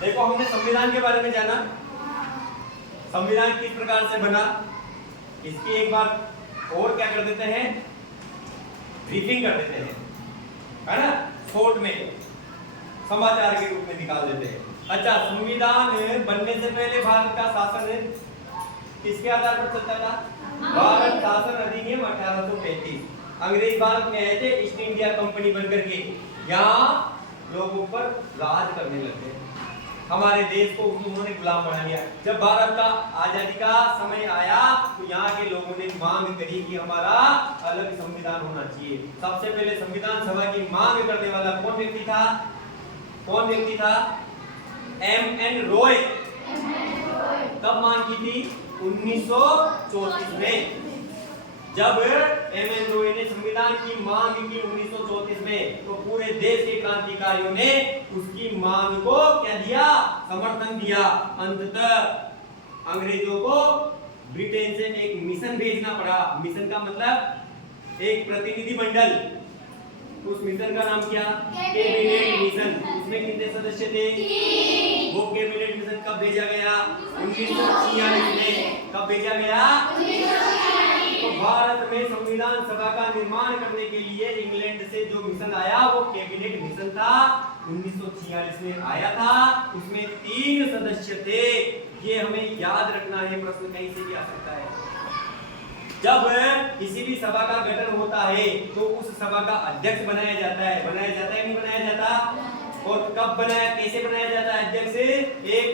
देखो हमने संविधान के बारे में जाना, संविधान किस प्रकार से बना, इसकी एक बार और क्या कर देते हैं, ब्रीफिंग कर देते हैं, है ना, शॉर्ट में समाचार के रूप में निकाल देते हैं। अच्छा, संविधान बनने से पहले भारत का शासन किसके आधार पर चलता था? भारत शासन अधिनियम 1835। अंग्रेज भारत में आए थे ईस्ट इंडिया कंपनी बनकर के, यहाँ लोगों पर राज करने लगे, हमारे देश को उन्होंने गुलाम बना लिया। जब भारत का आजादी का समय आया तो यहाँ के लोगों ने मांग करी कि हमारा अलग संविधान होना चाहिए। सबसे पहले संविधान सभा की मांग करने वाला कौन व्यक्ति था? कौन व्यक्ति था? M.N. रॉय। कब मांग की थी? 1934 में। जब M.N. रॉय ने संविधान की मांग की 1934 में, तो पूरे देश के क्रांतिकारियों ने उसकी मांग को क्या दिया? समर्थन दिया। अंततः अंग्रेजों को ब्रिटेन से एक मिशन भेजना पड़ा। मिशन का मतलब एक प्रतिनिधि मंडल। उस मिशन का नाम क्या? Cabinet mission. उसमें कितने सदस्य थे? वो कैबिनेट मिशन कब भेजा गया? 1946 में। कब भेजा गया? तो भारत में संविधान सभा का निर्माण करने के लिए इंग्लैंड से जो मिशन आया वो कैबिनेट मिशन था, 1946 में आया था। उसमें 3 सदस्य थे। ये हमें याद रखना है, प्रश्न कहीं से भी आ सकता है। जब किसी भी सभा का गठन होता है तो उस सभा का अध्यक्ष बनाया जाता है। बनाया जाता है, नहीं बनाया जाता? और कब बनाया, कैसे बनाया जाता है अध्यक्ष? एक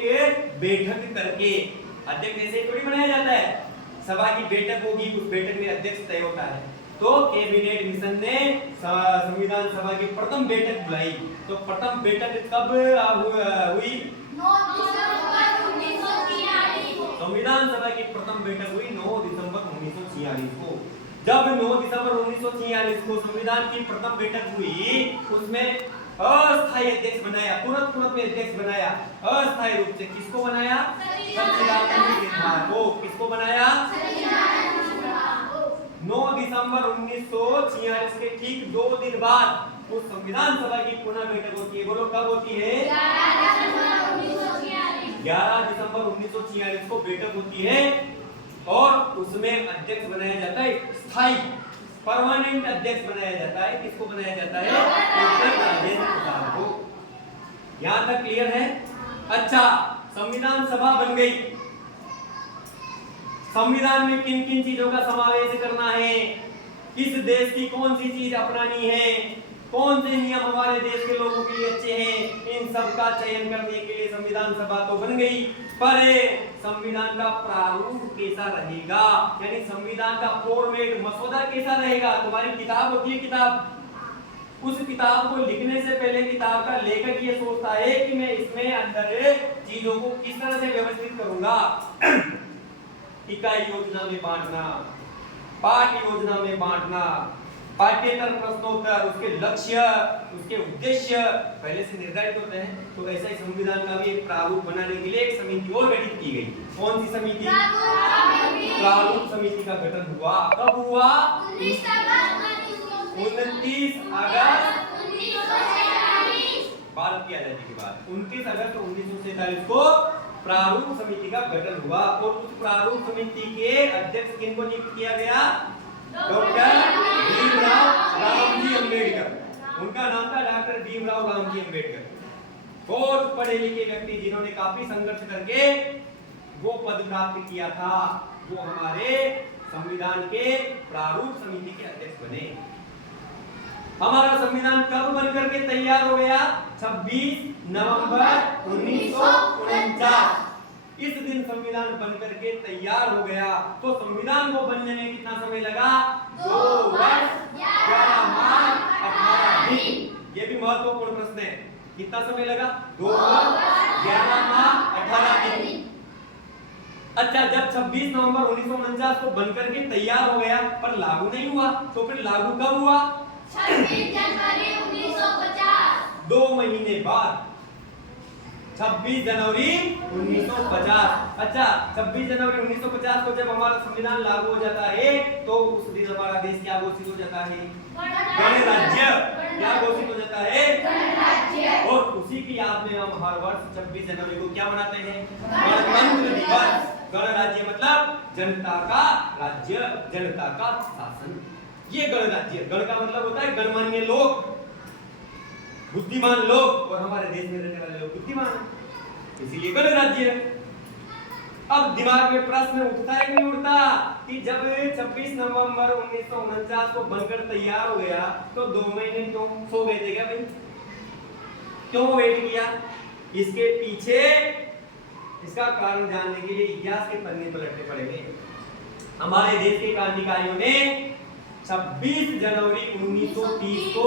बैठक करके। अध्यक्ष ऐसे थोड़ी बनाया जाता है, सभा की बैठक होगी, उस बैठक में अध्यक्ष तय होता है। तो कैबिनेट मिशन ने संविधान सभा की प्रथम बैठक बुलाई। तो प्रथम बैठक कब हुई? 9 दिसंबर 1946 को। संविधान सभा की प्रथम बैठक हुई 9 दिसंबर 1946 को। जब 9 दिसंबर 1946 को संविधान की प्रथम बैठक हुई, उसमें अस्थायी अध्यक्ष बनाया, तुरंत में अध्यक्ष बनाया। अस्थायी रूप से किसको बनाया? सच्चिदानंद सिन्हा को। किसको बनाया? 9 दिसंबर 1946 के ठीक 2 दिन बाद उस संविधान सभा की पुनः बैठक होती है। बोलो कब होती है? 11 दिसंबर 1946 को बैठक होती है और उसमें अध्यक्ष बनाया जाता है स्थायी, परमानेंट अध्यक्ष बनाया जाता है। किसको बनाया जाता है? डॉक्टर राजेंद्र प्रसाद को। यहां तक क्लियर है? अच्छा, संविधान सभा बन गई। संविधान में किन किन चीजों का समावेश करना है, किस देश की कौन सी चीज अपनानी है, कौन से नियम हमारे देश के लोगों के लिए अच्छे हैं, इन सब का चयन करने के लिए संविधान सभा तो बन गई। पर संविधान का प्रारूप कैसा रहेगा, यानी संविधान का फॉर्मेट, मसौदा कैसा रहेगा? तुम्हारी किताब होती है, किताब, उस किताब को लिखने से पहले किताब का लेखक ये सोचता है कि मैं इसमें अंदर चीजों को किस तरह से व्यवस्थित करूंगा। इकाई योजना में बांटना, पाठ योजना में बांटना, पाठ्येतर प्रश्नोत्तर, उसके लक्ष्य, उसके उद्देश्य पहले से निर्धारित होते हैं। तो ऐसा ही संविधान का भी एक प्रारूप बनाने के लिए एक समिति और गठित की गई। कौन सी समिति? प्रारूप समिति का गठन हुआ। कब हुआ? 29 अगस्त भारत की आजादी के बाद 29 अगस्त 1947 को प्रारूप समिति का गठन हुआ। और उस प्रारूप समिति के अध्यक्ष किनको नियुक्त किया गया? डॉक्टर भीमराव रामजी अंबेडकर। उनका नाम था डॉक्टर भीमराव रामजी अंबेडकर। बहुत पढ़े लिखे व्यक्ति जिन्होंने काफी संघर्ष करके वो पद प्राप्त किया था, वो हमारे संविधान के प्रारूप समिति के अध्यक्ष बने। हमारा संविधान कब बनकर के तैयार हो गया? 26 नवंबर 1949। इस दिन संविधान बनकर के तैयार हो गया। तो संविधान को बनने में कितना समय लगा? 2 वर्ष 11 माह 18 दिन। ये भी महत्वपूर्ण प्रश्न है। कितना समय लगा? 2 वर्ष 11 माह 18 दिन। अच्छा, जब 26 नवंबर 1949 को बनकर के तैयार हो गया पर लागू नहीं हुआ, तो फिर लागू कब हुआ? 26 जनवरी 1950। 2 महीने बाद 26 जनवरी 1950। अच्छा, 26 जनवरी 1950 को जब हमारा संविधान लागू हो जाता है तो उस दिन हमारा देश क्या घोषित हो जाता है? गणराज्य। क्या घोषित हो जाता है? गणराज्य। और उसी की याद में हम हर वर्ष 26 जनवरी को क्या मनाते हैं? गणतंत्र दिवस। गणराज्य मतलब जनता का राज्य, जनता का शासन, ये गणराज्य। गण का मतलब होता है गणमान्य लोग, बुद्धिमान लोग, और हमारे देश में रहने वाले लोग बुद्धिमान हैं, इसीलिए गणराज्य। अब दिमाग में प्रश्न उठता है कि नहीं उठता कि जब 26 नवंबर 1949 को बनकर तैयार हो गया तो 2 महीने क्यों सो गए थे क्या भाई? क्यों वेट किया? इसके पीछे इसका कारण जानने के लिए इतिहास के पन्ने पलटने पड़ेंगे। हमारे देश के क्रांतिकारियों ने 26 जनवरी 1930 को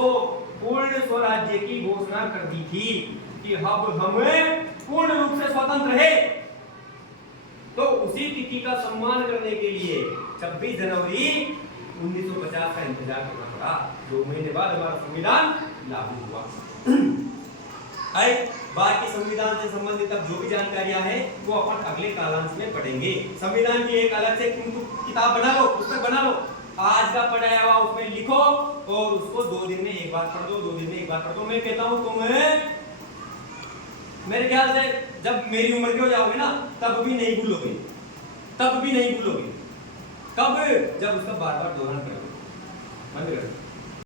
पूर्ण स्वराज्य की घोषणा कर दी थी कि अब हम पूर्ण रूप से स्वतंत्र है। तो उसी तिथि का सम्मान करने के लिए 26 जनवरी 1950 का इंतजार करना पड़ा। 2 महीने बाद हमारा संविधान लागू हुआ। बाकी संविधान से संबंधित अब जो भी जानकारियां हैं वो अपन अगले कालांश में पढ़ेंगे। संविधान की एक अलग से किताब बना लो, पुस्तक बना लो, आज का पढ़ाया हुआ उसमें लिखो और उसको 2 दिन में एक बार पढ़ दो, 2 दिन में एक बार पढ़ दो। मैं कहता हूं तुम्हें मेरे ख्याल से जब मेरी उम्र के हो जाओगे ना तब भी नहीं भूलोगे, तब भी नहीं भूलोगे। कब? जब उसका बार-बार दोहन करोगे। बंद करो।